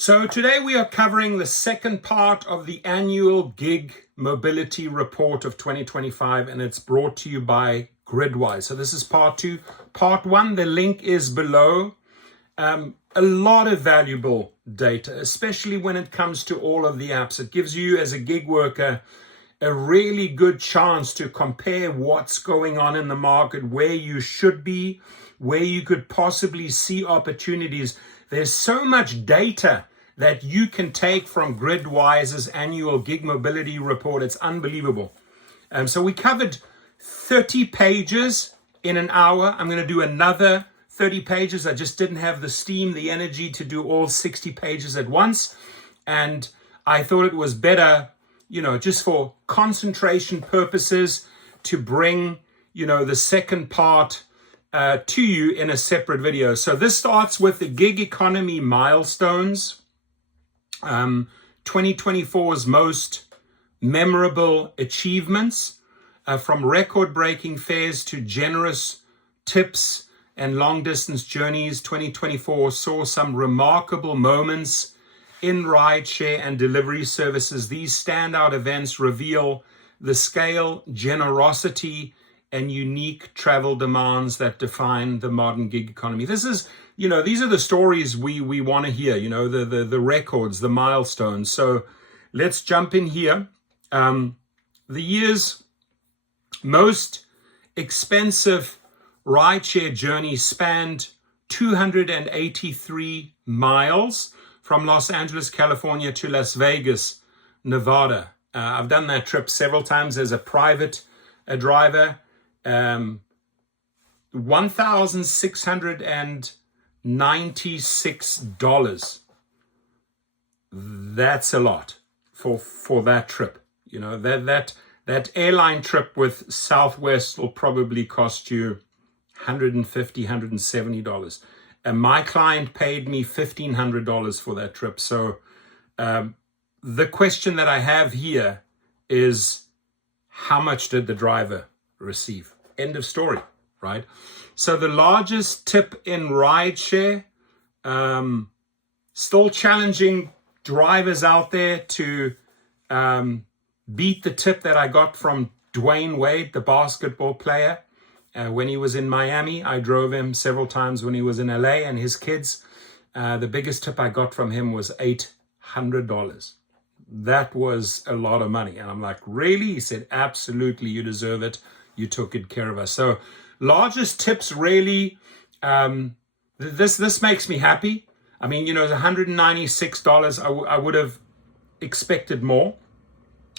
So today we are covering the second part of the annual gig mobility report of 2025, and it's brought to you by Gridwise. So this is part two. Part one, the link is below. A lot of valuable data, especially when it comes to all of the apps. It gives you as a gig worker a really good chance to compare what's going on in the market, where you should be, where you could possibly see opportunities. There's so much data that you can take from Gridwise's annual gig mobility report. It's unbelievable. So we covered 30 pages in an hour. I'm going to do another 30 pages. I just didn't have the steam, the energy to do all 60 pages at once. And I thought it was better, just for concentration purposes, to bring, the second part to you in a separate video. So this starts with the gig economy milestones. 2024's most memorable achievements, from record-breaking fares to generous tips and long-distance journeys. 2024 saw some remarkable moments in rideshare and delivery services. These standout events reveal the scale, generosity, and unique travel demands that define the modern gig economy. This is, these are the stories we want to hear, the records, the milestones. So let's jump in here. The year's most expensive rideshare journey spanned 283 miles from Los Angeles, California to Las Vegas, Nevada. I've done that trip several times as a private driver. $1,696. That's a lot for that trip. That airline trip with Southwest will probably cost you $150, $170. And my client paid me $1,500 for that trip. So the question that I have here is, how much did the driver receive? End of story, right? So the largest tip in rideshare, still challenging drivers out there to beat the tip that I got from Dwayne Wade, the basketball player. When he was in Miami, I drove him several times when he was in LA, and his kids. The biggest tip I got from him was $800. That was a lot of money. And I'm like, really? He said, absolutely, you deserve it. You took good care of us. So largest tips, really, this makes me happy. I mean, $196, I would have expected more.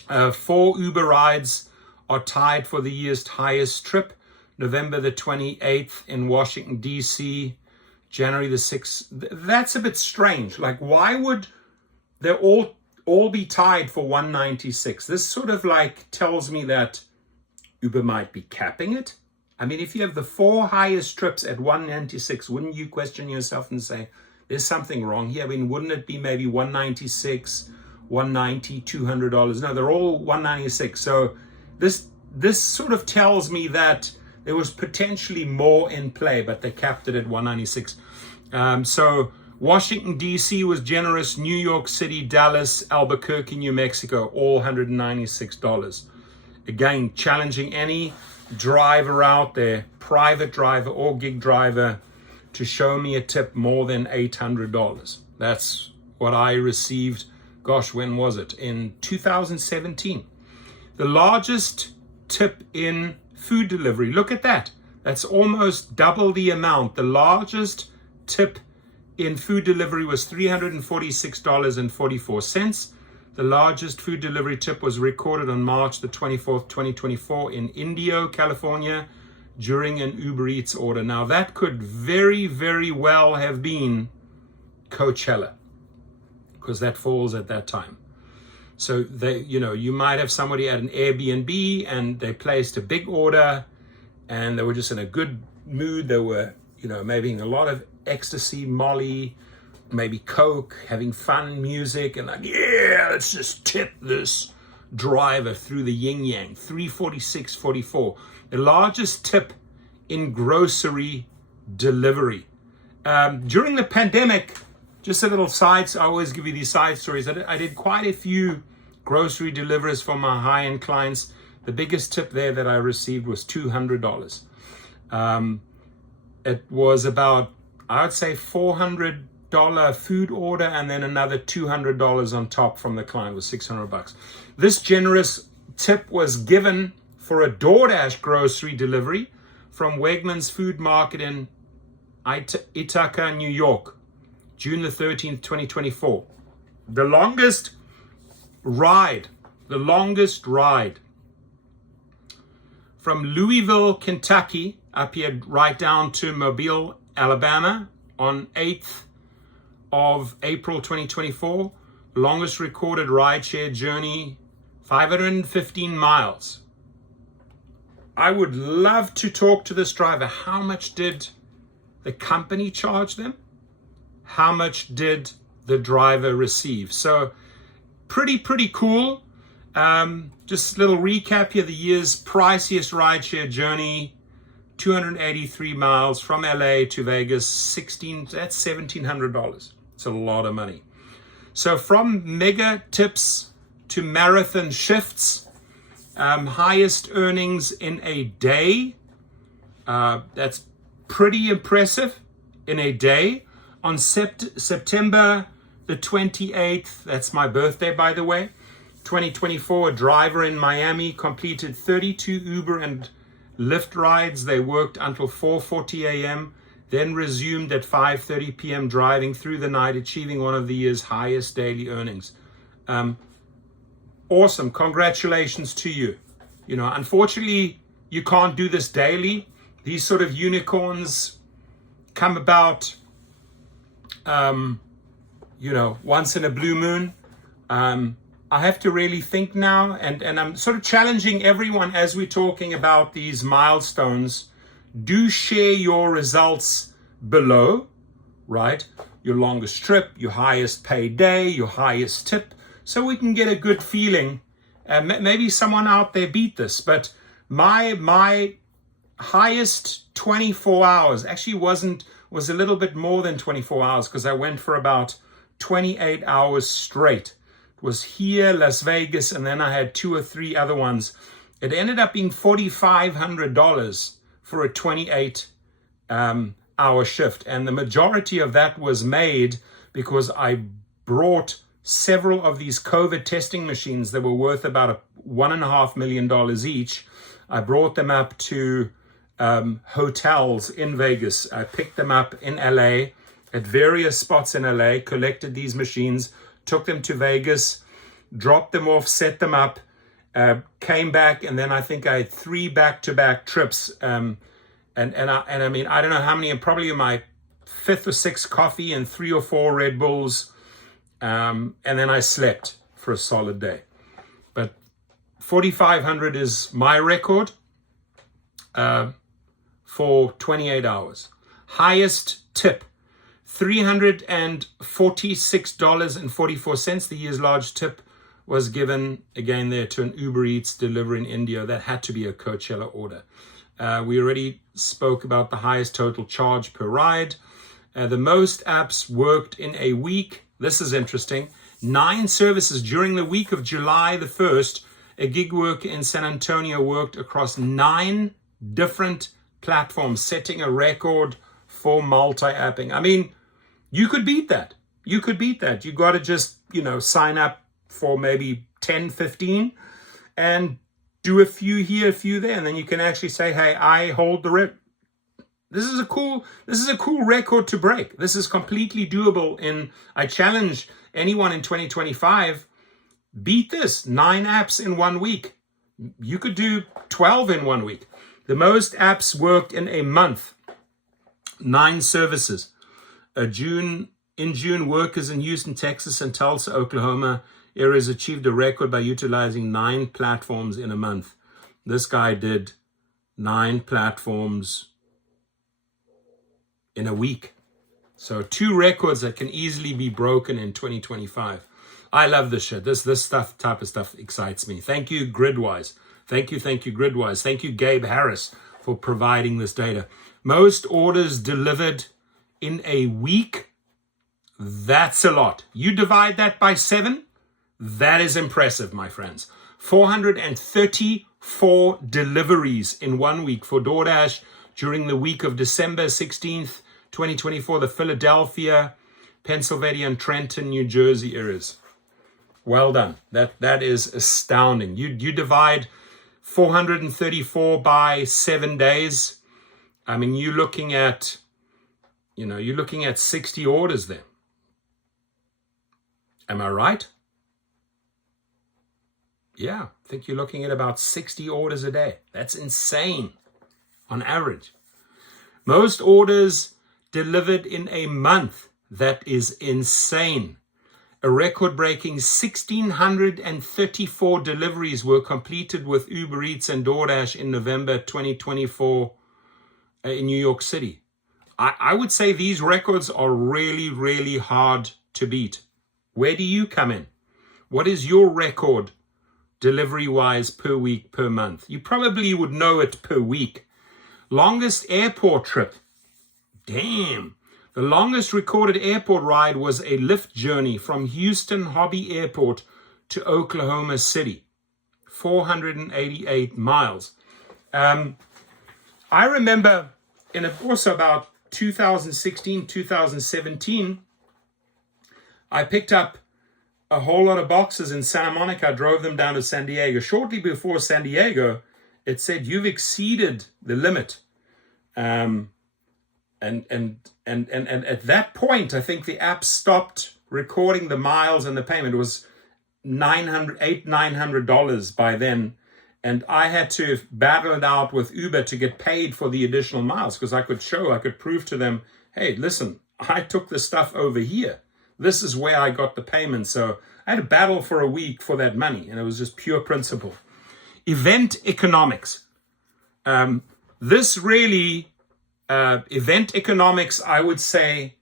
4 Uber rides are tied for the year's highest trip. November the 28th in Washington, D.C., January the 6th. That's a bit strange. Like, why would they all be tied for 196? This sort of tells me that Uber might be capping it. I mean, if you have the 4 highest trips at 196, wouldn't you question yourself and say, there's something wrong here? I mean, wouldn't it be maybe 196, 190, $200? No, they're all 196. So this sort of tells me that there was potentially more in play, but they capped it at 196. So Washington, D.C. was generous. New York City, Dallas, Albuquerque, New Mexico, all $196. Again, challenging any driver out there, private driver or gig driver, to show me a tip more than $800. That's what I received. Gosh, when was it? In 2017. The largest tip in food delivery. Look at that. That's almost double the amount. The largest tip in food delivery was $346.44. The largest food delivery tip was recorded on March the 24th, 2024 in Indio, California, during an Uber Eats order. Now that could very, very well have been Coachella, because that falls at that time. So you might have somebody at an Airbnb and they placed a big order and they were just in a good mood. They were, maybe having a lot of ecstasy, Molly, maybe Coke, having fun, music, and let's just tip this driver through the yin yang. $346.44. The largest tip in grocery delivery. During the pandemic, just a little side. I always give you these side stories. I did quite a few grocery deliveries for my high-end clients. The biggest tip there that I received was $200. It was about, I would say, $400 food order, and then another $200 on top from the client, was $600. This generous tip was given for a DoorDash grocery delivery from Wegmans Food Market in Ithaca, New York, June the 13th, 2024. The longest ride from Louisville, Kentucky, up here right down to Mobile, Alabama, on 8th of April 2024. Longest recorded rideshare journey, 515 miles. I would love to talk to this driver. How much did the company charge them? How much did the driver receive? So pretty cool. Just a little recap here. The year's priciest rideshare journey, 283 miles from LA to Vegas, that's $1,700. It's a lot of money. So from mega tips to marathon shifts, highest earnings in a day. That's pretty impressive in a day. On September the 28th, that's my birthday, by the way, 2024, a driver in Miami completed 32 Uber and Lyft rides. They worked until 4:40 a.m., then resumed at 5:30 p.m., driving through the night, achieving one of the year's highest daily earnings. Awesome. Congratulations to you. You know, unfortunately, you can't do this daily. These sort of unicorns come about, once in a blue moon. I have to really think now, and I'm sort of challenging everyone as we're talking about these milestones. Do share your results below, right? Your longest trip, your highest paid day, your highest tip, so we can get a good feeling. Maybe someone out there beat this, but my highest 24 hours actually was a little bit more than 24 hours, because I went for about 28 hours straight. It was here, Las Vegas, and then I had 2 or 3 other ones. It ended up being $4,500 for a 28 hour shift, and the majority of that was made because I brought several of these COVID testing machines that were worth about $1.5 million each. I brought them up to hotels in Vegas. I picked them up in LA at various spots in LA, collected these machines, took them to Vegas, dropped them off, set them up, came back, and then I think I had 3 back-to-back trips. I mean, I don't know how many, probably my 5th or 6th coffee and 3 or 4 Red Bulls, and then I slept for a solid day. But 4,500 is my record for 28 hours. Highest tip, $346.44. The year's large tip was given again there to an Uber Eats delivery in India. That had to be a Coachella order. We already spoke about the highest total charge per ride. The most apps worked in a week. This is interesting. 9 services during the week of July the 1st. A gig worker in San Antonio worked across 9 different platforms, setting a record for multi-apping. I mean, you could beat that. You got to just, sign up for maybe 10, 15 and do a few here, a few there. And then you can actually say, hey, I hold the record. This is a cool record to break. This is completely doable. I challenge anyone in 2025, beat this. 9 apps in 1 week. You could do 12 in 1 week. The most apps worked in a month, 9 services. In June, workers in Houston, Texas, and Tulsa, Oklahoma areas achieved a record by utilizing 9 platforms in a month. This guy did 9 platforms in a week. So 2 records that can easily be broken in 2025. I love this shit. This type of stuff excites me. Thank you, Gridwise. Thank you, Gridwise. Thank you, Gabe Harris, for providing this data. Most orders delivered in a week. That's a lot. You divide that by 7, that is impressive, my friends. 434 deliveries in 1 week for DoorDash during the week of December 16th, 2024, the Philadelphia, Pennsylvania, and Trenton, New Jersey areas. Well done. That is astounding. You divide 434 by 7 days. I mean, you're looking at 60 orders there. Am I right? Yeah, I think you're looking at about 60 orders a day. That's insane on average. Most orders delivered in a month. That is insane. A record-breaking 1,634 deliveries were completed with Uber Eats and DoorDash in November 2024 in New York City. I would say these records are really, really hard to beat. Where do you come in? What is your record delivery-wise per week, per month? You probably would know it per week. Longest airport trip. Damn. The longest recorded airport ride was a Lyft journey from Houston Hobby Airport to Oklahoma City. 488 miles. I remember also about 2016, 2017, I picked up a whole lot of boxes in Santa Monica. I drove them down to San Diego. Shortly before San Diego, it said, you've exceeded the limit. And at that point, I think the app stopped recording the miles and the payment. It was $900 by then. And I had to battle it out with Uber to get paid for the additional miles, because I could prove to them, hey, listen, I took the stuff over here. This is where I got the payment. So I had to battle for a week for that money. And it was just pure principle. Event economics. This really... event economics, I would say,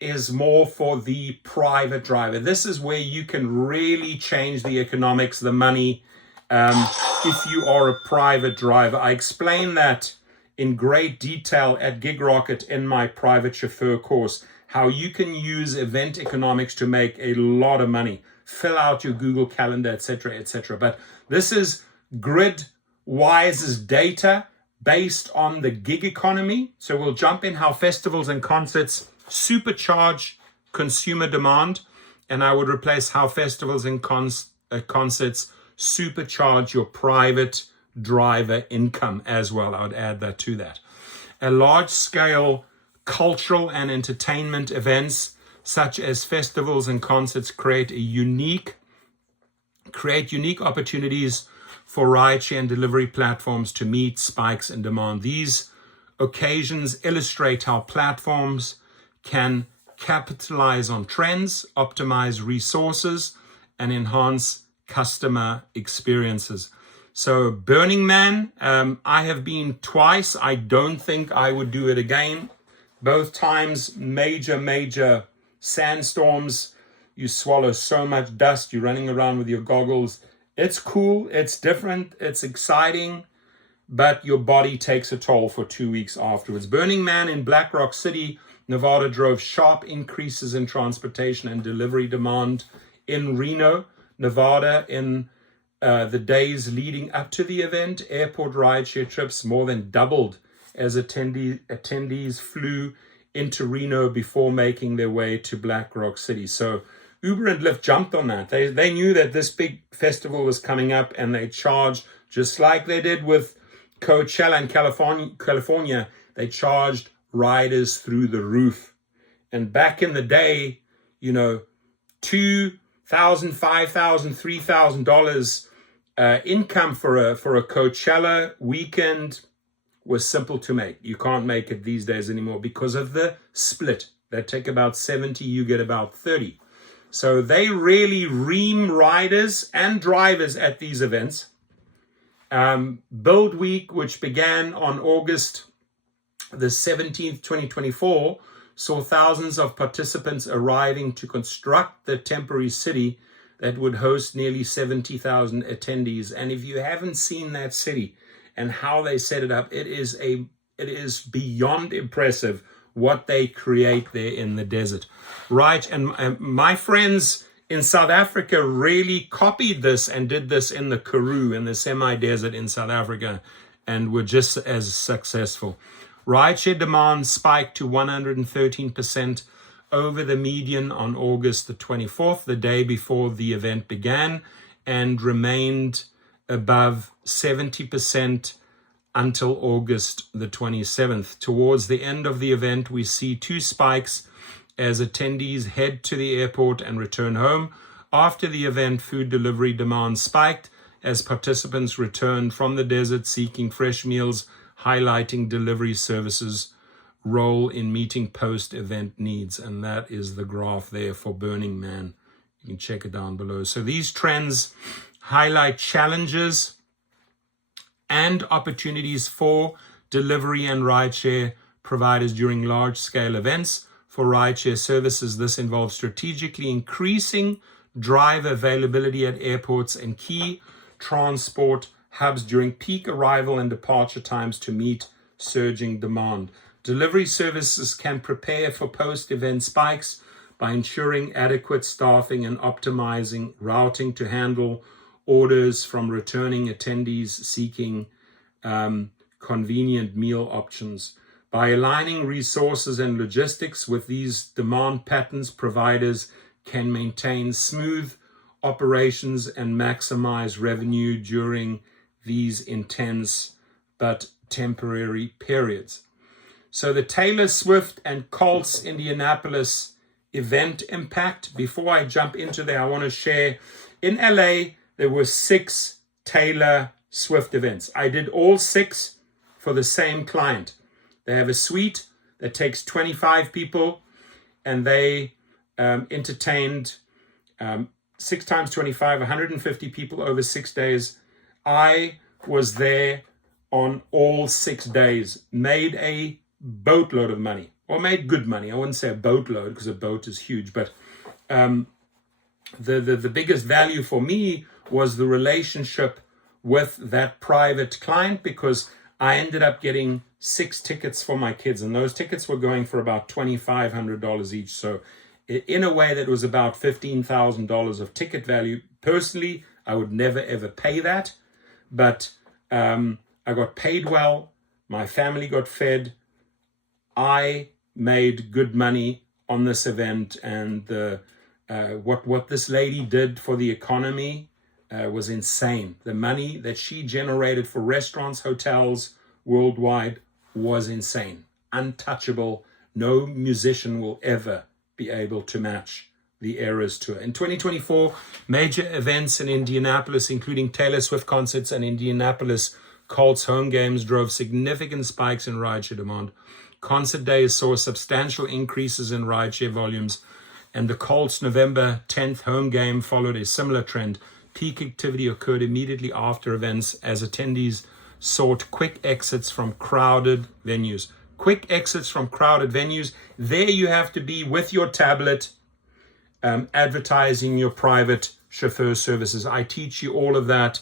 is more for the private driver. This is where you can really change the economics, the money, if you are a private driver. I explain that in great detail at Gig Rocket in my private chauffeur course, how you can use event economics to make a lot of money. Fill out your Google Calendar, etc., etc. But this is Gridwise's data based on the gig economy. So we'll jump in how festivals and concerts supercharge consumer demand. And I would replace how festivals and concerts supercharge your private driver income as well. I would add that to that. A large-scale cultural and entertainment events such as festivals and concerts create unique opportunities for rideshare and delivery platforms to meet spikes in demand. These occasions illustrate how platforms can capitalize on trends, optimize resources, and enhance customer experiences. So Burning Man, I have been twice. I don't think I would do it again. Both times, major sandstorms. You swallow so much dust. You're running around with your goggles. It's cool. It's different. It's exciting. But your body takes a toll for 2 weeks afterwards. Burning Man in Black Rock City, Nevada drove sharp increases in transportation and delivery demand. In Reno, Nevada, in the days leading up to the event, airport rideshare trips more than doubled as attendees flew into Reno before making their way to Black Rock City. So Uber and Lyft jumped on that. They knew that this big festival was coming up, and they charged, just like they did with Coachella in California, they charged riders through the roof. And back in the day, $2,000, $5,000, $3,000 income for a Coachella weekend was simple to make. You can't make it these days anymore because of the split. They take about 70, you get about 30. So they really ream riders and drivers at these events. Build Week, which began on August the 17th, 2024, saw thousands of participants arriving to construct the temporary city that would host nearly 70,000 attendees. And if you haven't seen that city and how they set it up, it is beyond impressive what they create there in the desert. Right, and my friends in South Africa really copied this and did this in the Karoo, in the semi-desert in South Africa, and were just as successful. Rideshare demand spiked to 113% over the median on August the 24th, the day before the event began, and remained above 70% until August the 27th. Towards the end of the event, we see two spikes as attendees head to the airport and return home. After the event, food delivery demand spiked as participants returned from the desert seeking fresh meals, highlighting delivery services' role in meeting post-event needs. And that is the graph there for Burning Man. You can check it down below. So these trends highlight challenges and opportunities for delivery and rideshare providers during large-scale events. For rideshare services, this involves strategically increasing driver availability at airports and key transport hubs during peak arrival and departure times to meet surging demand. Delivery services can prepare for post-event spikes by ensuring adequate staffing and optimizing routing to handle orders from returning attendees seeking convenient meal options. By aligning resources and logistics with these demand patterns, providers can maintain smooth operations and maximize revenue during these intense but temporary periods. So the Taylor Swift and Colts Indianapolis event impact. Before I jump into there, I want to share, in LA, there were 6 Taylor Swift events. I did all 6 for the same client. They have a suite that takes 25 people, and they entertained 6 times 25, 150 people over 6 days. I was there on all 6 days, made a boatload of money, or made good money. I wouldn't say a boatload because a boat is huge, but the biggest value for me was the relationship with that private client, because I ended up getting 6 tickets for my kids, and those tickets were going for about $2,500 each. So in a way, that was about $15,000 of ticket value. Personally, I would never ever pay that, but I got paid well. My family got fed. I made good money on this event, and what this lady did for the economy was insane. The money that she generated for restaurants, hotels worldwide was insane, untouchable. No musician will ever be able to match the Eras tour. In 2024, major events in Indianapolis, including Taylor Swift concerts and Indianapolis Colts home games, drove significant spikes in rideshare demand. Concert days saw substantial increases in rideshare volumes, and the Colts' November 10th home game followed a similar trend. Peak activity occurred immediately after events as attendees sought quick exits from crowded venues. Quick exits from crowded venues. There you have to be with your tablet, advertising your private chauffeur services. I teach you all of that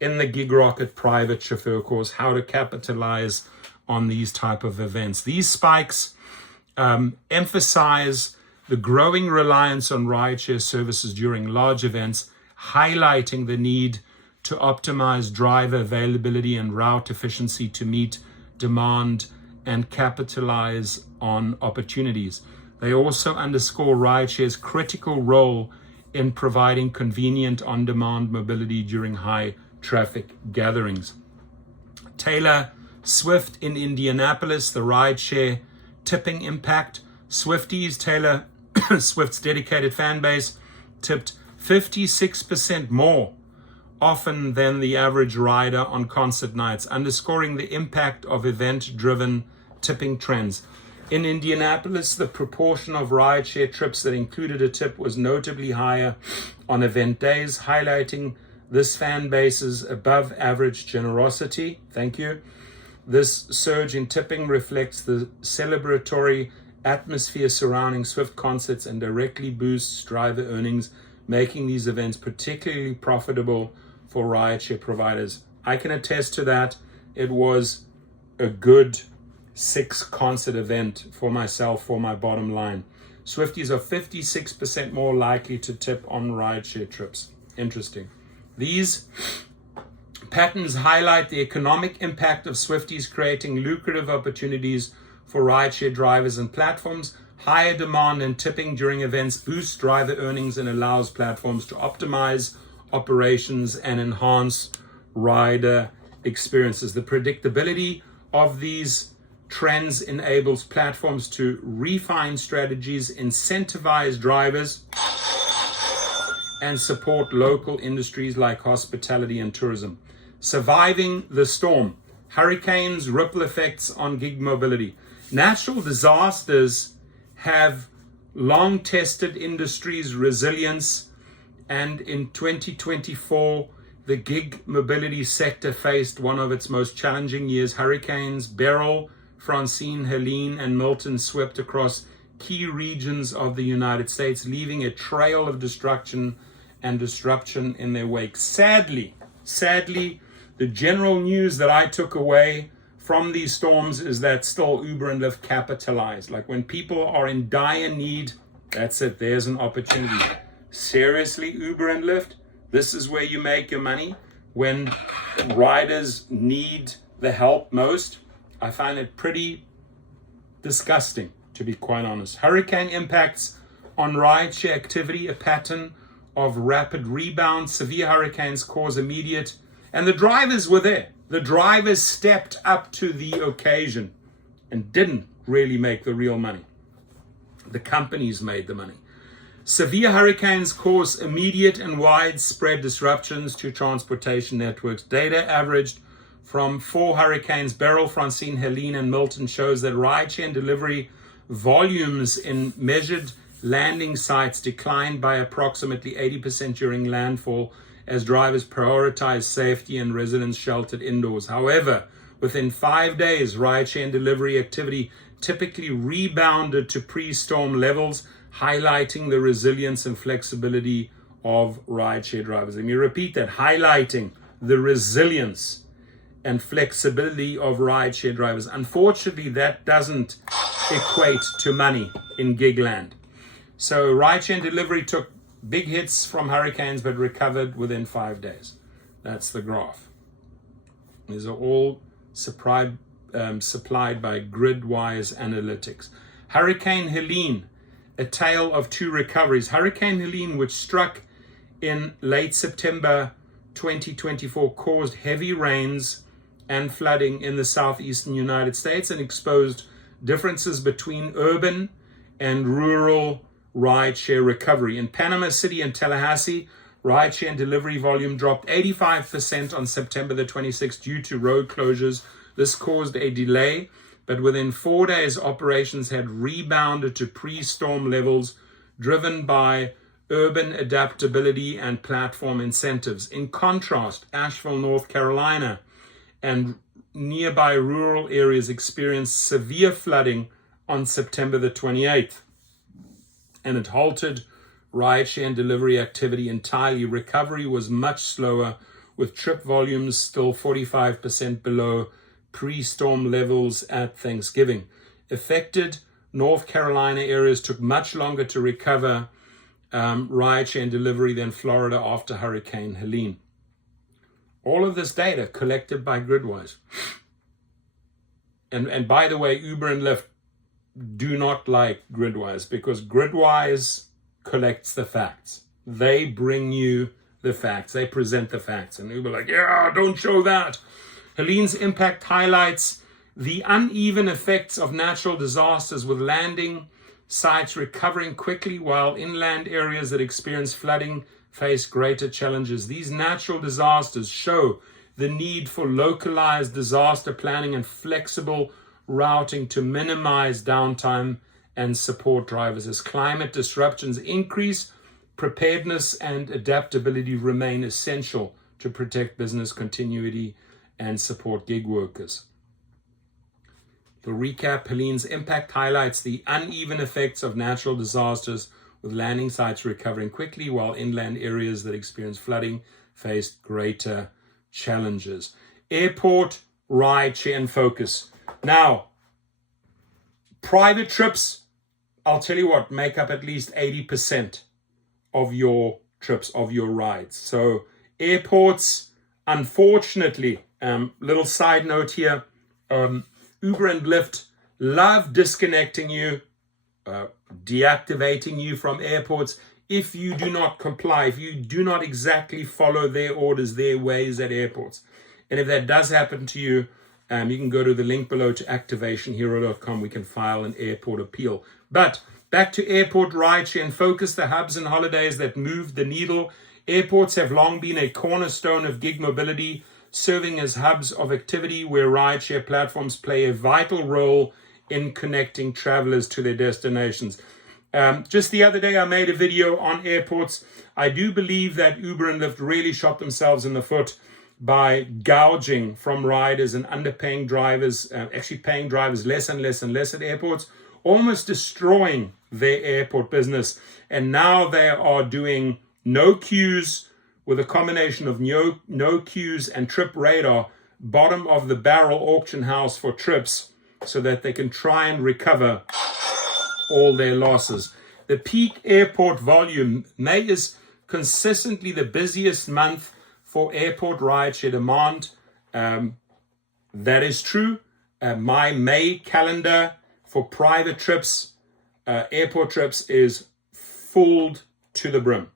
in the Gig Rocket private chauffeur course, how to capitalize on these type of events. These spikes emphasize the growing reliance on rideshare services during large events, highlighting the need to optimize driver availability and route efficiency to meet demand and capitalize on opportunities. They also underscore rideshare's critical role in providing convenient on-demand mobility during high traffic gatherings. Taylor Swift in Indianapolis, the rideshare tipping impact. Swifties, Taylor Swift's dedicated fan base, tipped 56% more often than the average rider on concert nights, underscoring the impact of event-driven tipping trends. In Indianapolis, the proportion of rideshare trips that included a tip was notably higher on event days, highlighting this fan base's above-average generosity. Thank you. This surge in tipping reflects the celebratory atmosphere surrounding Swift concerts and directly boosts driver earnings, making these events particularly profitable for rideshare providers. I can attest to that. It was a good 6 concert event for myself, for my bottom line. Swifties are 56% more likely to tip on rideshare trips. Interesting. These patterns highlight the economic impact of Swifties creating lucrative opportunities for rideshare drivers and platforms. Higher demand and tipping during events boosts driver earnings and allows platforms to optimize operations and enhance rider experiences. The predictability of these trends enables platforms to refine strategies, incentivize drivers, and support local industries like hospitality and tourism. Surviving the storm. Hurricanes, ripple effects on gig mobility. Natural disasters have long tested industries' resilience, and in 2024, the gig mobility sector faced one of its most challenging years. Hurricanes Beryl, Francine, Helene, and Milton swept across key regions of the United States, leaving a trail of destruction and disruption in their wake. Sadly, the general news that I took away from these storms is that still Uber and Lyft capitalized. Like when people are in dire need, that's it, there's an opportunity. Seriously, Uber and Lyft, this is where you make your money. When riders need the help most, I find it pretty disgusting, to be quite honest. Hurricane impacts on rideshare activity, a pattern of rapid rebound. Severe hurricanes cause immediate, and the drivers were there. The drivers stepped up to the occasion and didn't really make the real money. The companies made the money. Severe hurricanes cause immediate and widespread disruptions to transportation networks. Data averaged from 4 hurricanes, Beryl, Francine, Helene, and Milton, shows that rideshare and delivery volumes in measured landing sites declined by approximately 80% during landfall as drivers prioritized safety and residents sheltered indoors. However, within 5 days, rideshare and delivery activity typically rebounded to pre-storm levels, highlighting the resilience and flexibility of rideshare drivers. Let me repeat that, highlighting the resilience and flexibility of rideshare drivers. Unfortunately, that doesn't equate to money in gig land. So rideshare and delivery took big hits from hurricanes but recovered within 5 days. That's the graph. These are all supplied by Gridwise analytics. Hurricane Helene, a tale of 2 recoveries. Hurricane Helene, which struck in late September 2024, caused heavy rains and flooding in the southeastern United States and exposed differences between urban and rural rideshare recovery. In Panama City and Tallahassee, rideshare and delivery volume dropped 85% on September the 26th due to road closures. This caused a delay, but within 4 days, operations had rebounded to pre-storm levels, driven by urban adaptability and platform incentives. In contrast, Asheville, North Carolina, and nearby rural areas experienced severe flooding on September the 28th, and it halted rideshare and delivery activity entirely. Recovery was much slower, with trip volumes still 45% below pre-storm levels at Thanksgiving. Affected North Carolina areas took much longer to recover rideshare and delivery than Florida after Hurricane Helene. All of this data collected by Gridwise. And by the way, Uber and Lyft do not like Gridwise because Gridwise collects the facts. They bring you the facts. They present the facts. And Uber like, yeah, don't show that. Helene's impact highlights the uneven effects of natural disasters, with landing sites recovering quickly while inland areas that experience flooding face greater challenges. These natural disasters show the need for localized disaster planning and flexible routing to minimize downtime and support drivers. As climate disruptions increase, preparedness and adaptability remain essential to protect business continuity and support gig workers. To recap, Helene's impact highlights the uneven effects of natural disasters, with landing sites recovering quickly while inland areas that experience flooding faced greater challenges. Airport, rideshare, and focus. Now, Private trips, I'll tell you what, make up at least 80% of your trips, of your rides. So airports, unfortunately, little side note here, Uber and Lyft love disconnecting you, deactivating you from airports if you do not comply, if you do not exactly follow their orders, their ways at airports. And if that does happen to you, you can go to the link below to activationhero.com. We can file an airport appeal. But back to airport rideshare and focus, the hubs and holidays that moved the needle. Airports have long been a cornerstone of gig mobility, serving as hubs of activity where rideshare platforms play a vital role in connecting travelers to their destinations. Just the other day, I made a video on airports. I do believe that Uber and Lyft really shot themselves in the foot by gouging from riders and underpaying drivers, actually paying drivers less and less and less at airports, almost destroying their airport business. And now they are doing no queues with a combination of no queues and Trip Radar, bottom of the barrel auction house for trips, so that they can try and recover all their losses. The peak airport volume, May is consistently the busiest month for airport rideshare demand. That is true. My May calendar for private trips, airport trips, is full to the brim.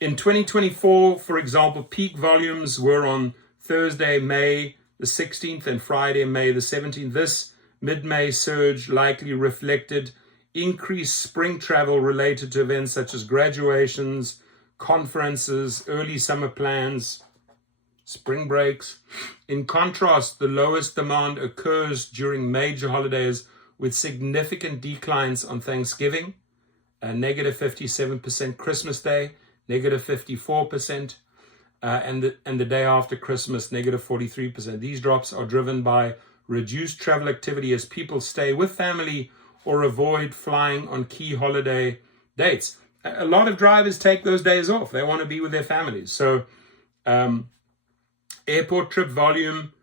In 2024, for example, peak volumes were on Thursday, May the 16th and Friday, May the 17th. This mid-May surge likely reflected increased spring travel related to events such as graduations, conferences, early summer plans, spring breaks. In contrast, the lowest demand occurs during major holidays with significant declines on Thanksgiving, negative 57%, Christmas Day, negative 54%, and the day after Christmas, negative 43%. These drops are driven by reduced travel activity as people stay with family or avoid flying on key holiday dates. A lot of drivers take those days off. They want to be with their families. So airport trip volume,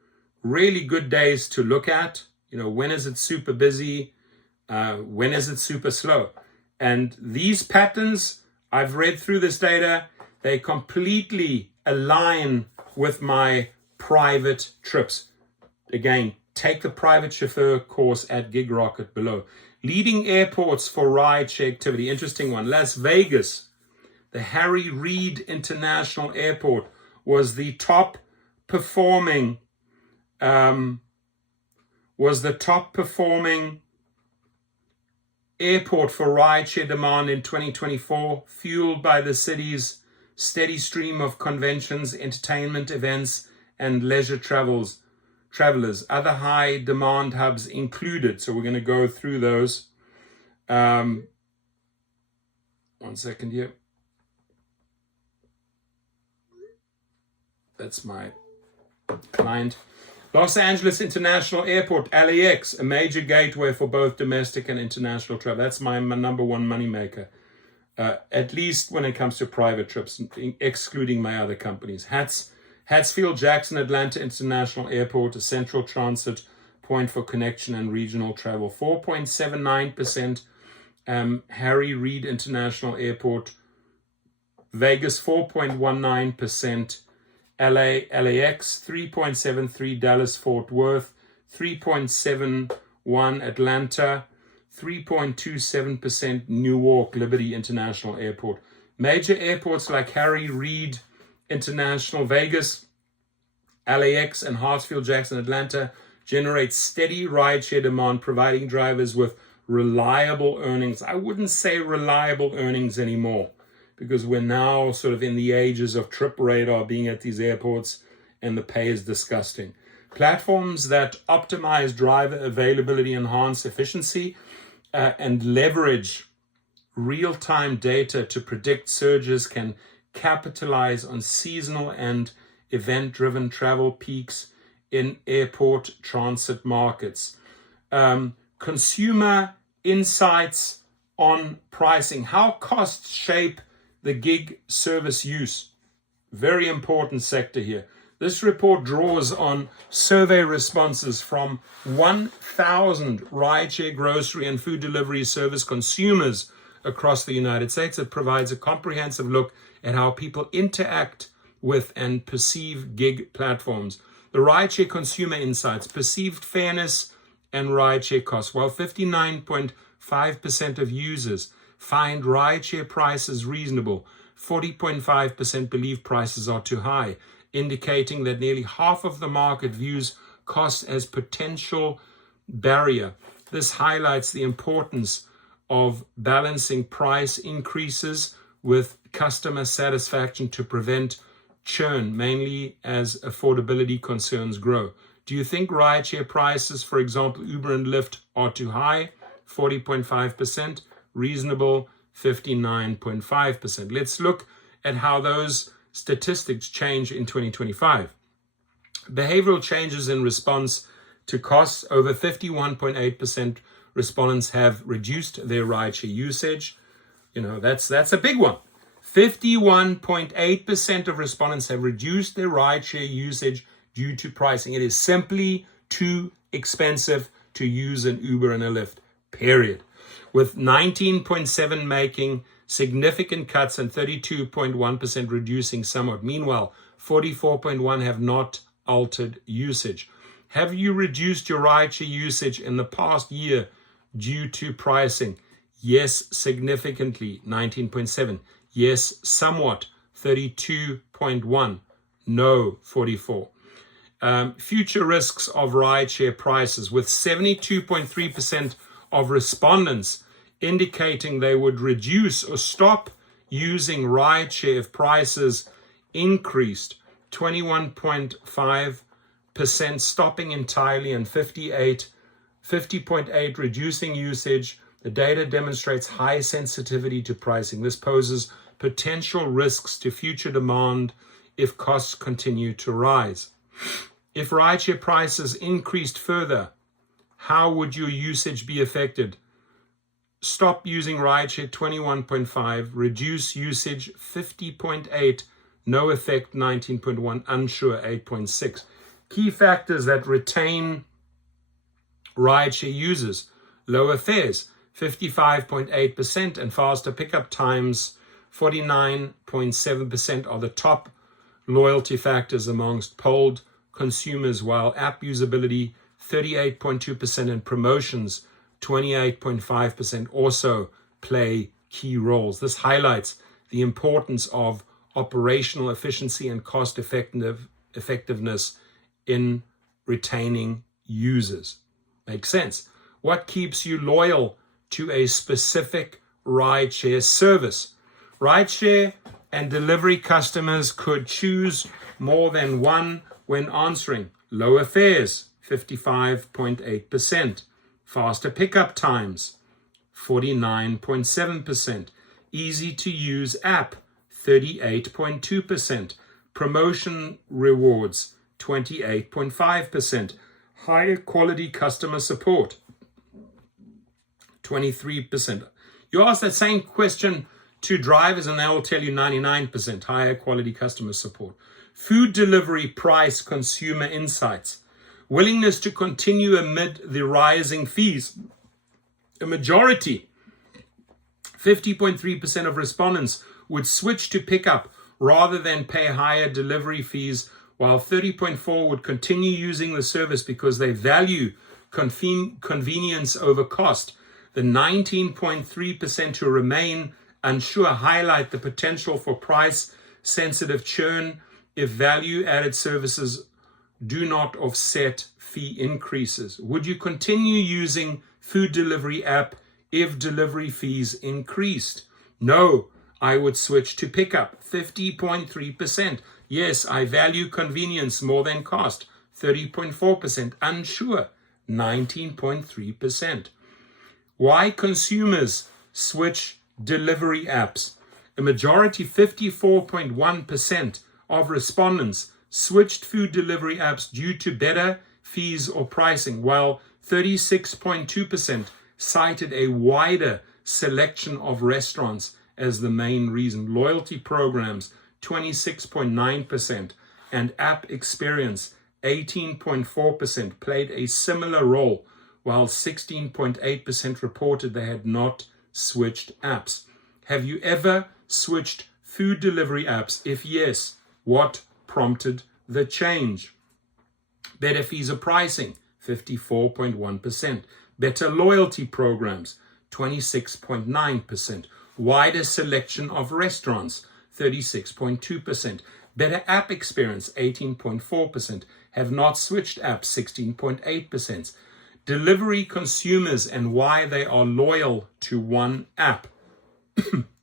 really good days to look at. You know, when is it super busy? When is it super slow? And these patterns, I've read through this data, they completely align with my private trips. Again, take the private chauffeur course at Gig Rocket below. Leading airports for rideshare activity. Interesting one. Performing the Harry Reid International Airport was the top performing airport for rideshare demand in 2024, fueled by the city's steady stream of conventions, entertainment events, and leisure travelers. Other high demand hubs included. So we're going to go through those. 1 second here. That's my client. Los Angeles International Airport, LAX, a major gateway for both domestic and international travel. That's my number one moneymaker, at least when it comes to private trips, excluding my other companies. Hartsfield-Jackson Atlanta International Airport, a central transit point for connection and regional travel. 4.79%. Harry Reid International Airport. Vegas, 4.19%. LAX, 3.73%. Dallas-Fort Worth, 3.71%. Atlanta, 3.27%. Newark Liberty International Airport. Major airports like Harry Reid International, Vegas, LAX, and Hartsfield-Jackson Atlanta generate steady rideshare demand, providing drivers with reliable earnings. I wouldn't say reliable earnings anymore, because we're now sort of in the ages of Trip Radar being at these airports, and the pay is disgusting. Platforms that optimize driver availability, enhance efficiency, and leverage real-time data to predict surges can capitalize on seasonal and event-driven travel peaks in airport transit markets. Consumer insights on pricing. How costs shape the gig service use. Very important sector here. This report draws on survey responses from 1,000 rideshare, grocery, and food delivery service consumers across the United States. It provides a comprehensive look at how people interact with and perceive gig platforms. The rideshare consumer insights: perceived fairness and rideshare costs. While 59.5% of users find rideshare prices reasonable, 40.5% believe prices are too high, indicating that nearly half of the market views cost as potential barrier. This highlights the importance of balancing price increases with customer satisfaction to prevent churn, mainly as affordability concerns grow. Do you think rideshare prices, for example, Uber and Lyft, are too high? 40.5%. Reasonable, 59.5%. Let's look at how those statistics change in 2025. Behavioral changes in response to costs: over 51.8% respondents have reduced their rideshare usage. That's a big one. 51.8% of respondents have reduced their rideshare usage due to pricing. It is simply too expensive to use an Uber and a Lyft, period. With 19.7% making significant cuts and 32.1% reducing somewhat. Meanwhile, 44.1% have not altered usage. Have you reduced your rideshare usage in the past year due to pricing? Yes, significantly, 19.7%. Yes, somewhat, 32.1%. No, 44%. Future risks of rideshare prices, with 72.3% of respondents indicating they would reduce or stop using rideshare if prices increased, 21.5% stopping entirely, and 50.8% reducing usage. The data demonstrates high sensitivity to pricing. This poses potential risks to future demand if costs continue to rise. If rideshare prices increased further, how would your usage be affected? Stop using rideshare, 21.5%, reduce usage, 50.8%, no effect, 19.1%, unsure, 8.6%. Key factors that retain rideshare users: lower fares, 55.8%, and faster pickup times, 49.7%, are the top loyalty factors amongst polled consumers, while app usability, 38.2%, and promotions, 28.5%, also play key roles. This highlights the importance of operational efficiency and cost effectiveness in retaining users. Makes sense. What keeps you loyal to a specific rideshare service? Rideshare and delivery customers could choose more than one when answering. Lower fares, 55.8%. Faster pickup times, 49.7%. Easy to use app, 38.2%. Promotion rewards, 28.5%. Higher quality customer support, 23%. You ask that same question to drivers and they will tell you 99%. Higher quality customer support. Food delivery price consumer insights: willingness to continue amid the rising fees. A majority, 50.3% of respondents, would switch to pickup rather than pay higher delivery fees, while 30.4% would continue using the service because they value convenience over cost. The 19.3% who remain unsure highlight the potential for price-sensitive churn if value-added services do not offset fee increases. Would you continue using food delivery app if delivery fees increased? No, I would switch to pickup, 50.3%. Yes, I value convenience more than cost, 30.4%. Unsure, 19.3%. Why consumers switch delivery apps? A majority, 54.1% of respondents, switched food delivery apps due to better fees or pricing, while 36.2% cited a wider selection of restaurants as the main reason. Loyalty programs, 26.9%. and app experience, 18.4%, played a similar role, while 16.8% reported they had not switched apps. Have you ever switched food delivery apps? If yes, what prompted the change? Better fees or pricing, 54.1%. Better loyalty programs, 26.9%. Wider selection of restaurants, 36.2%. Better app experience, 18.4%. Have not switched apps, 16.8%. Delivery consumers and why they are loyal to one app.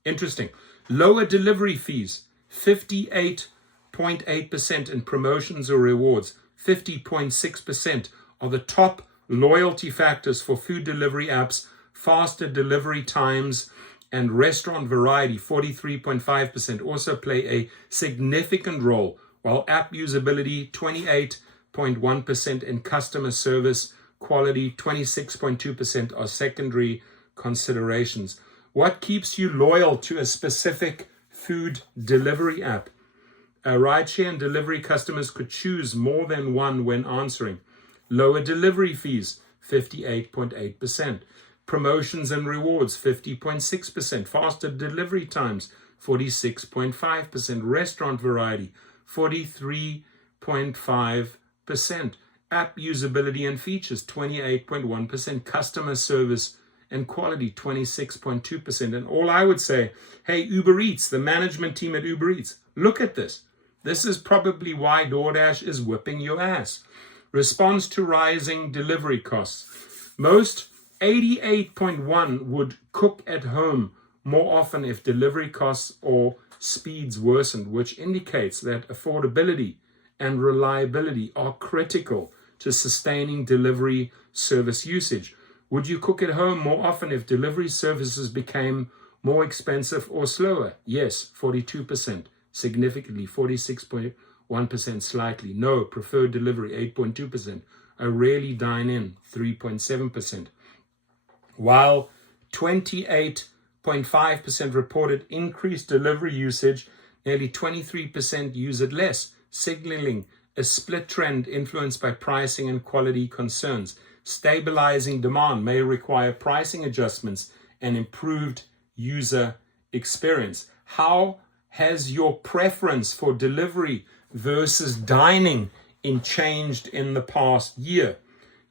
Interesting. Lower delivery fees, 58.8%, and promotions or rewards, 50.6%, are the top loyalty factors for food delivery apps. Faster delivery times and restaurant variety, 43.5%, also play a significant role, while app usability, 28.1%, and customer service quality, 26.2%, are secondary considerations. What keeps you loyal to a specific food delivery app? Rideshare and delivery customers could choose more than one when answering. Lower delivery fees, 58.8%. Promotions and rewards, 50.6%. Faster delivery times, 46.5%. Restaurant variety, 43.5%. App usability and features, 28.1%. Customer service and quality, 26.2%. And all I would say, hey, Uber Eats, the management team at Uber Eats, look at this. This is probably why DoorDash is whipping your ass. Response to rising delivery costs. Most, 88.1%, would cook at home more often if delivery costs or speeds worsened, which indicates that affordability and reliability are critical to sustaining delivery service usage. Would you cook at home more often if delivery services became more expensive or slower? Yes, 42%. Significantly, 46.1%, slightly. No, preferred delivery, 8.2%. I rarely dine in, 3.7%. While 28.5% reported increased delivery usage, nearly 23% use it less, signaling a split trend influenced by pricing and quality concerns. Stabilizing demand may require pricing adjustments and improved user experience. How has your preference for delivery versus dining changed in the past year?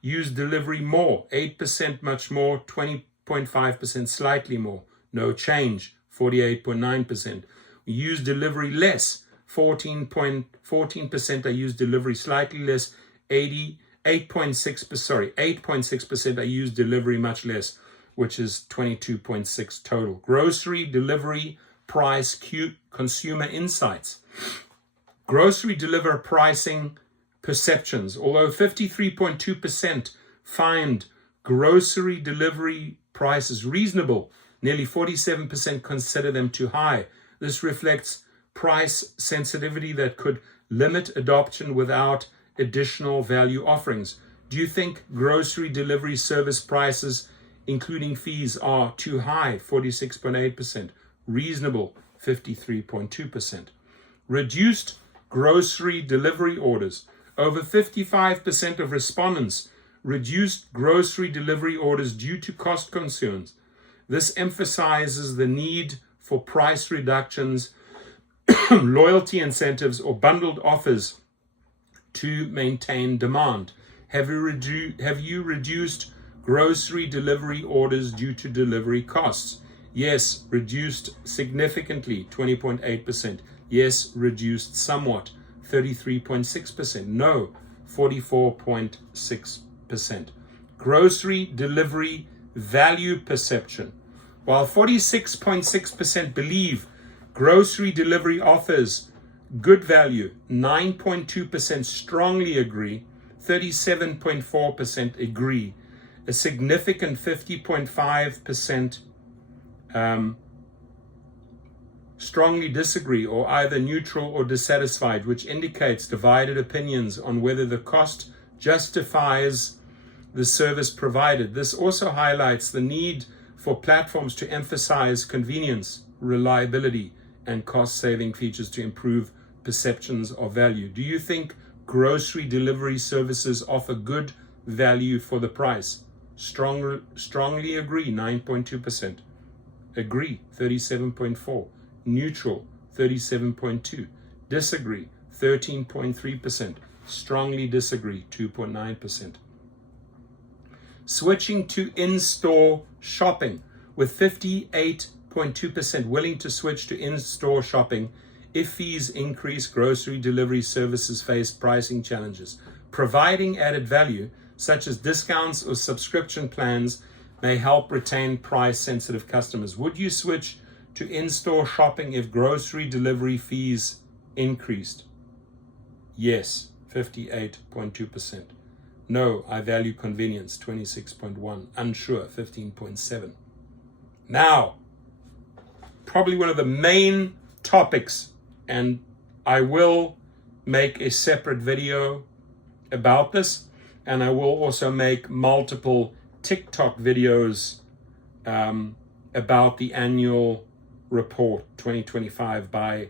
Use delivery more, 8% much more, 20.5% slightly more. No change, 48.9%. Use delivery less, 14% I use delivery slightly less, 8.6% I use delivery much less, which is 22.6 total. Grocery delivery price consumer insights. Grocery deliver pricing perceptions. Although 53.2% find grocery delivery prices reasonable, nearly 47% consider them too high. This reflects price sensitivity that could limit adoption without additional value offerings. Do you think grocery delivery service prices, including fees, are too high? 46.8%. Reasonable, 53.2%. Reduced grocery delivery orders. Over 55% of respondents reduced grocery delivery orders due to cost concerns. This emphasizes the need for price reductions, loyalty incentives, or bundled offers to maintain demand. Have you reduced grocery delivery orders due to delivery costs? Yes, reduced significantly, 20.8%. Yes, reduced somewhat, 33.6%. No, 44.6%. Grocery delivery value perception. While 46.6% believe grocery delivery offers good value, 9.2% strongly agree, 37.4% agree. A significant 50.5% strongly disagree or either neutral or dissatisfied, which indicates divided opinions on whether the cost justifies the service provided. This also highlights the need for platforms to emphasize convenience, reliability, and cost-saving features to improve perceptions of value. Do you think grocery delivery services offer good value for the price? Strongly agree, 9.2%. Agree, 37.4%. Neutral, 37.2%. Disagree, 13.3%. Strongly disagree, 2.9%. Switching to in-store shopping, with 58.2% willing to switch to in-store shopping if fees increase, grocery delivery services face pricing challenges. Providing added value, such as discounts or subscription plans, may help retain price-sensitive customers. Would you switch to in-store shopping if grocery delivery fees increased? Yes, 58.2%. No, I value convenience, 26.1%. Unsure, 15.7%. Now, probably one of the main topics, and I will make a separate video about this, and I will also make multiple TikTok videos about the annual report 2025 by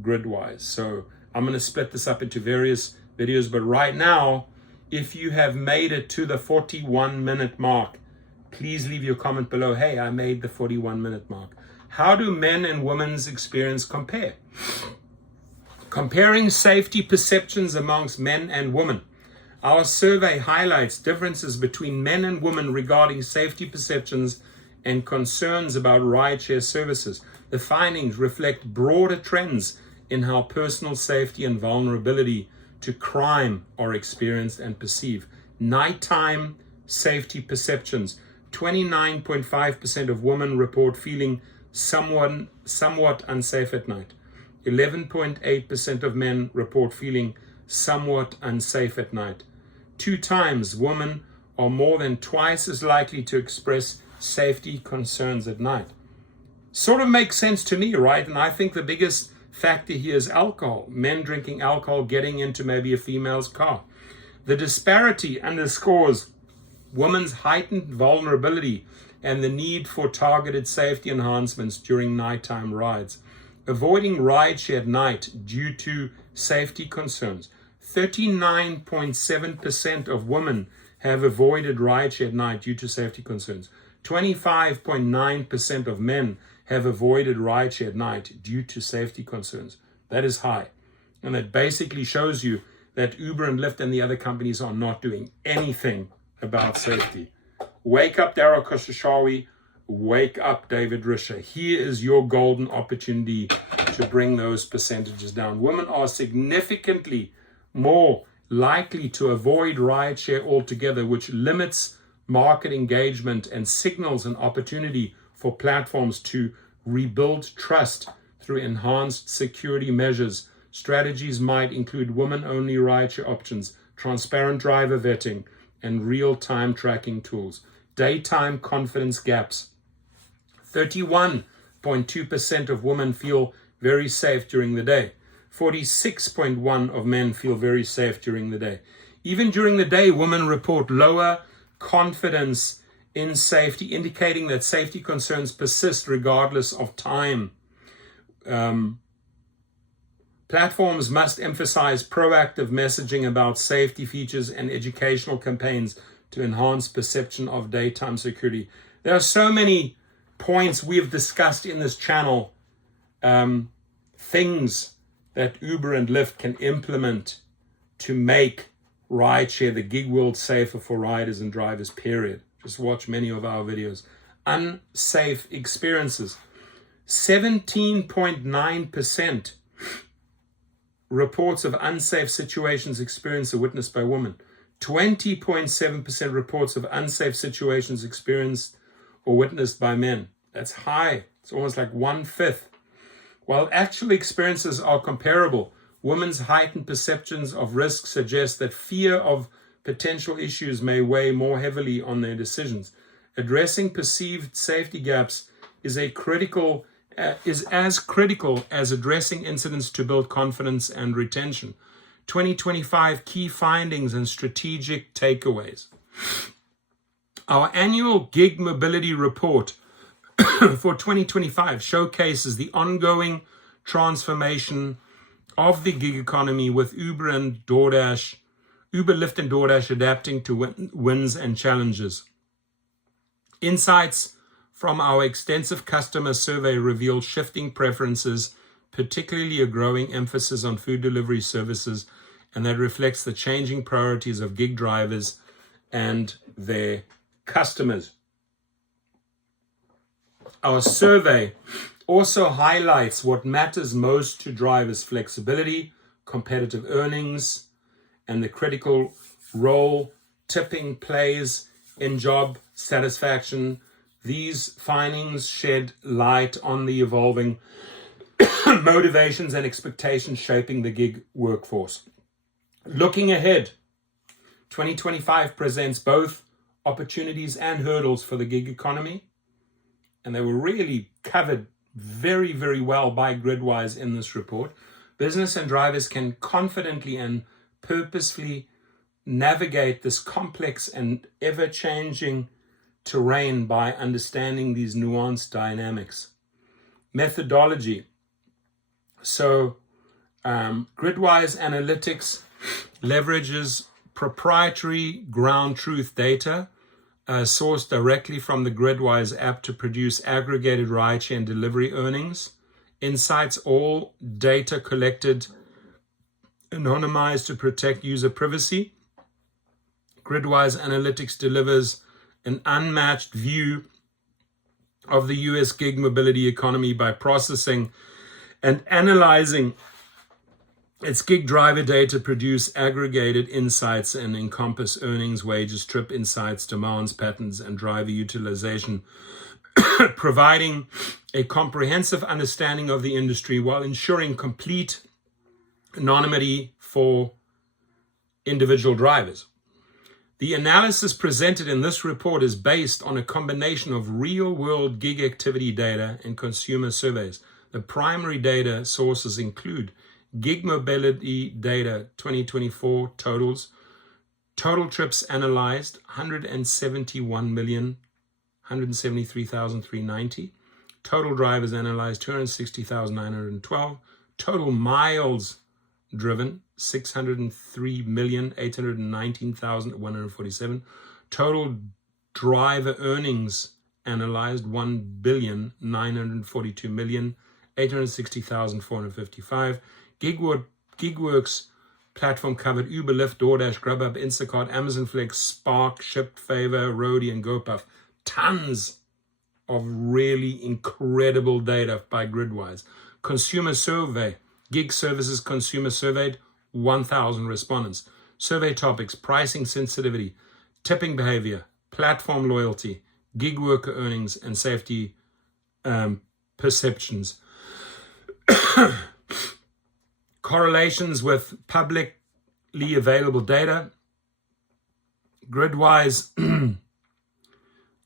Gridwise. So I'm going to split this up into various videos, but right now, if you have made it to the 41-minute mark, please leave your comment below. Hey, I made the 41-minute mark. How do men and women's experience compare? Comparing safety perceptions amongst men and women. Our survey highlights differences between men and women regarding safety perceptions and concerns about rideshare services. The findings reflect broader trends in how personal safety and vulnerability to crime are experienced and perceived. Nighttime safety perceptions. 29.5% of women report feeling somewhat unsafe at night. 11.8% of men report feeling somewhat unsafe at night. 2 times women are more than twice as likely to express safety concerns at night. Sort of makes sense to me, right? And I think the biggest factor here is alcohol. Men drinking alcohol, getting into maybe a female's car. The disparity underscores women's heightened vulnerability and the need for targeted safety enhancements during nighttime rides. Avoiding rideshare at night due to safety concerns. 39.7% of women have avoided rideshare at night due to safety concerns. 25.9% of men have avoided rideshare at night due to safety concerns. That is high. And that basically shows you that Uber and Lyft and the other companies are not doing anything about safety. Wake up, Daryl Khosrowshahi. Wake up, David Risher. Here is your golden opportunity to bring those percentages down. Women are significantly more likely to avoid rideshare altogether, which limits market engagement and signals an opportunity for platforms to rebuild trust through enhanced security measures. Strategies might include women-only rideshare options, transparent driver vetting, and real-time tracking tools. Daytime confidence gaps. 31.2% of women feel very safe during the day. 46.1% of men feel very safe during the day. Even during the day, women report lower confidence in safety, indicating that safety concerns persist regardless of time. Platforms must emphasize proactive messaging about safety features and educational campaigns to enhance perception of daytime security. There are so many points we've discussed in this channel, things that Uber and Lyft can implement to make rideshare, the gig world, safer for riders and drivers, period. Just watch many of our videos. Unsafe experiences. 17.9% reports of unsafe situations experienced or witnessed by women. 20.7% reports of unsafe situations experienced or witnessed by men. That's high. It's almost like 1/5. While actual experiences are comparable, women's heightened perceptions of risk suggest that fear of potential issues may weigh more heavily on their decisions. Addressing perceived safety gaps is as critical as addressing incidents to build confidence and retention. 2025 key findings and strategic takeaways. Our annual gig mobility report for 2025 showcases the ongoing transformation of the gig economy, with Uber, Lyft and DoorDash adapting to wins and challenges. Insights from our extensive customer survey reveal shifting preferences, particularly a growing emphasis on food delivery services, and that reflects the changing priorities of gig drivers and their customers. Our survey also highlights what matters most to drivers: flexibility, competitive earnings, and the critical role tipping plays in job satisfaction. These findings shed light on the evolving motivations and expectations shaping the gig workforce. Looking ahead, 2025 presents both opportunities and hurdles for the gig economy, and they were really covered very, very well by Gridwise in this report. Business and drivers can confidently and purposefully navigate this complex and ever-changing terrain by understanding these nuanced dynamics. Methodology. So Gridwise Analytics leverages proprietary ground truth data sourced directly from the Gridwise app to produce aggregated rideshare and delivery earnings. Insights, all data collected anonymized to protect user privacy. Gridwise Analytics delivers an unmatched view of the US gig mobility economy by processing and analyzing its gig driver data, produce aggregated insights and encompass earnings, wages, trip insights, demands, patterns, and driver utilization, providing a comprehensive understanding of the industry while ensuring complete anonymity for individual drivers. The analysis presented in this report is based on a combination of real-world gig activity data and consumer surveys. The primary data sources include gig mobility data 2024 totals, total trips analyzed 173,390, total drivers analyzed 260,912, total miles driven 603,819,147, total driver earnings analyzed 1,942,860,455. Gigworks platform covered Uber, Lyft, DoorDash, Grubhub, Instacart, Amazon Flex, Spark, Shipt, Favor, Roadie, and GoPuff. Tons of really incredible data by Gridwise. Consumer survey. Gig services consumer surveyed 1,000 respondents. Survey topics: pricing sensitivity, tipping behavior, platform loyalty, gig worker earnings, and safety perceptions. Correlations with publicly available data. Gridwise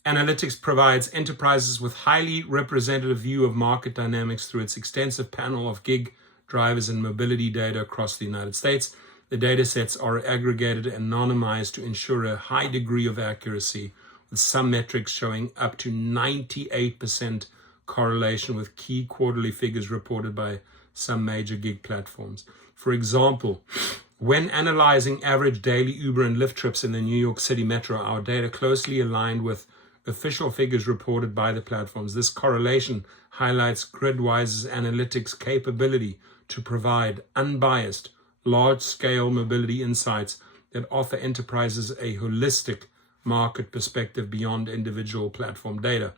Analytics provides enterprises with highly representative view of market dynamics through its extensive panel of gig drivers and mobility data across the United States. The data sets are aggregated and anonymized to ensure a high degree of accuracy, with some metrics showing up to 98% correlation with key quarterly figures reported by some major gig platforms. For example, when analyzing average daily Uber and Lyft trips in the New York City metro, our data closely aligned with official figures reported by the platforms. This correlation highlights Gridwise's analytics capability to provide unbiased, large-scale mobility insights that offer enterprises a holistic market perspective beyond individual platform data.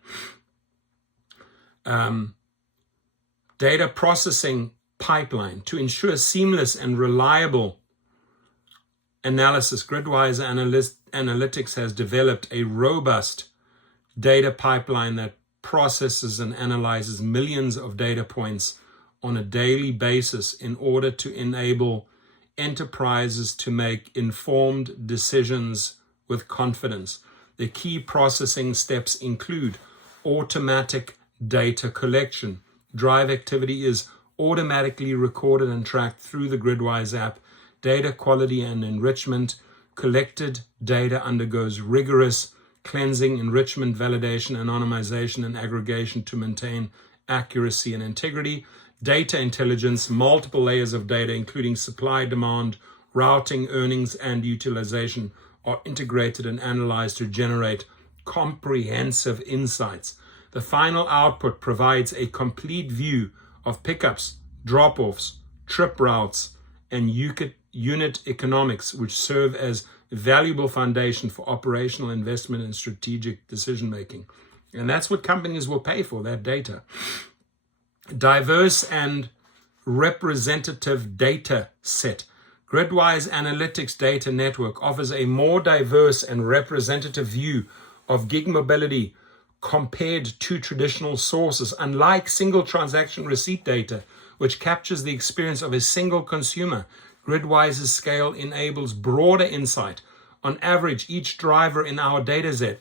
Data processing pipeline. To ensure seamless and reliable analysis, Gridwise Analytics has developed a robust data pipeline that processes and analyzes millions of data points on a daily basis in order to enable enterprises to make informed decisions with confidence. The key processing steps include automatic data collection. Drive activity is automatically recorded and tracked through the Gridwise app. Data quality and enrichment. Collected data undergoes rigorous cleansing, enrichment, validation, anonymization, and aggregation to maintain accuracy and integrity. data intelligence, multiple layers of data, including supply, demand, routing, earnings, and utilization, are integrated and analyzed to generate comprehensive insights. The final output provides a complete view of pickups, drop-offs, trip routes, and unit economics, which serve as a valuable foundation for operational investment and strategic decision-making. And that's what companies will pay for, that data. Diverse and representative data set. Gridwise Analytics Data Network offers a more diverse and representative view of gig mobility compared to traditional sources. Unlike single transaction receipt data, which captures the experience of a single consumer, Gridwise's scale enables broader insight. On average, each driver in our dataset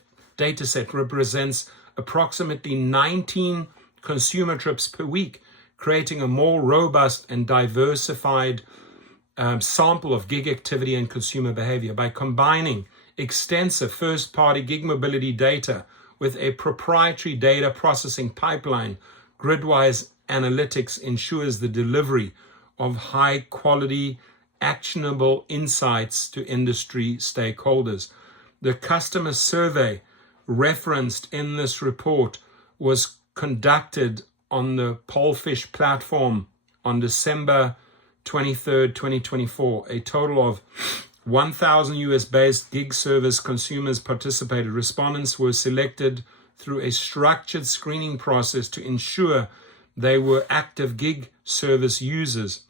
represents approximately 19 consumer trips per week, creating a more robust and diversified sample of gig activity and consumer behavior. By combining extensive first-party gig mobility data with a proprietary data processing pipeline, Gridwise Analytics ensures the delivery of high-quality, actionable insights to industry stakeholders. The customer survey referenced in this report was conducted on the Polefish platform on December 23rd, 2024. A total of 1,000 US-based gig service consumers participated. Respondents were selected through a structured screening process to ensure they were active gig service users.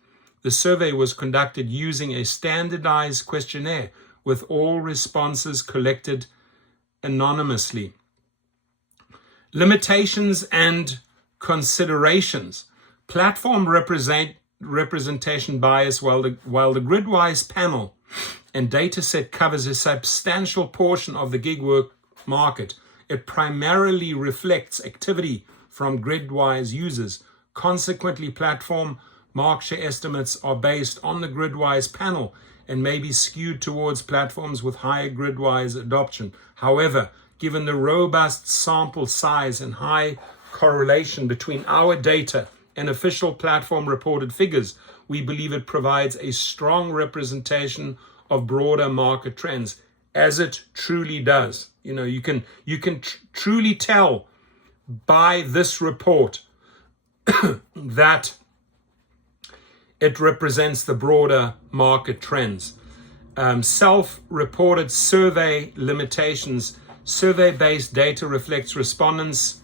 The survey was conducted using a standardized questionnaire with all responses collected anonymously. Limitations and considerations. Platform representation bias. While the Gridwise panel and dataset covers a substantial portion of the gig work market, it primarily reflects activity from Gridwise users. Consequently, platform market share estimates are based on the Gridwise panel and may be skewed towards platforms with higher Gridwise adoption. However, given the robust sample size and high correlation between our data and official platform reported figures, we believe it provides a strong representation of broader market trends, as it truly does. You can truly tell by this report that it represents the broader market trends. Self-reported survey limitations. Survey-based data reflects respondents'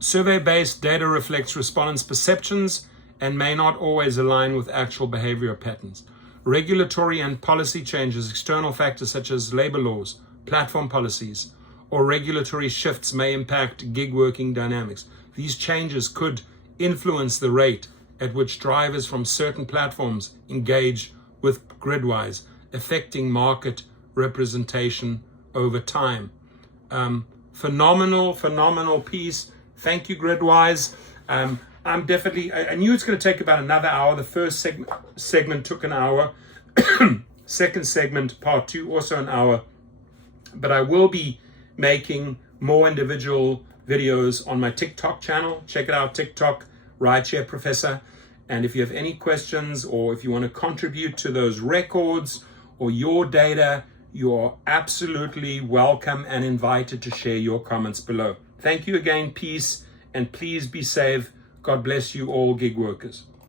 Survey-based data reflects respondents' perceptions and may not always align with actual behavior patterns. Regulatory and policy changes, external factors such as labor laws, platform policies, or regulatory shifts may impact gig working dynamics. These changes could influence the rate at which drivers from certain platforms engage with Gridwise, affecting market representation over time. Phenomenal piece. Thank you, Gridwise. I knew it's going to take about another hour. The first segment took an hour. Second segment, part 2, also an hour. But I will be making more individual videos on my TikTok channel. Check it out, TikTok, Rideshare Professor. And if you have any questions or if you want to contribute to those records or your data, you're absolutely welcome and invited to share your comments below. Thank you again, peace, and please be safe. God bless you all, gig workers.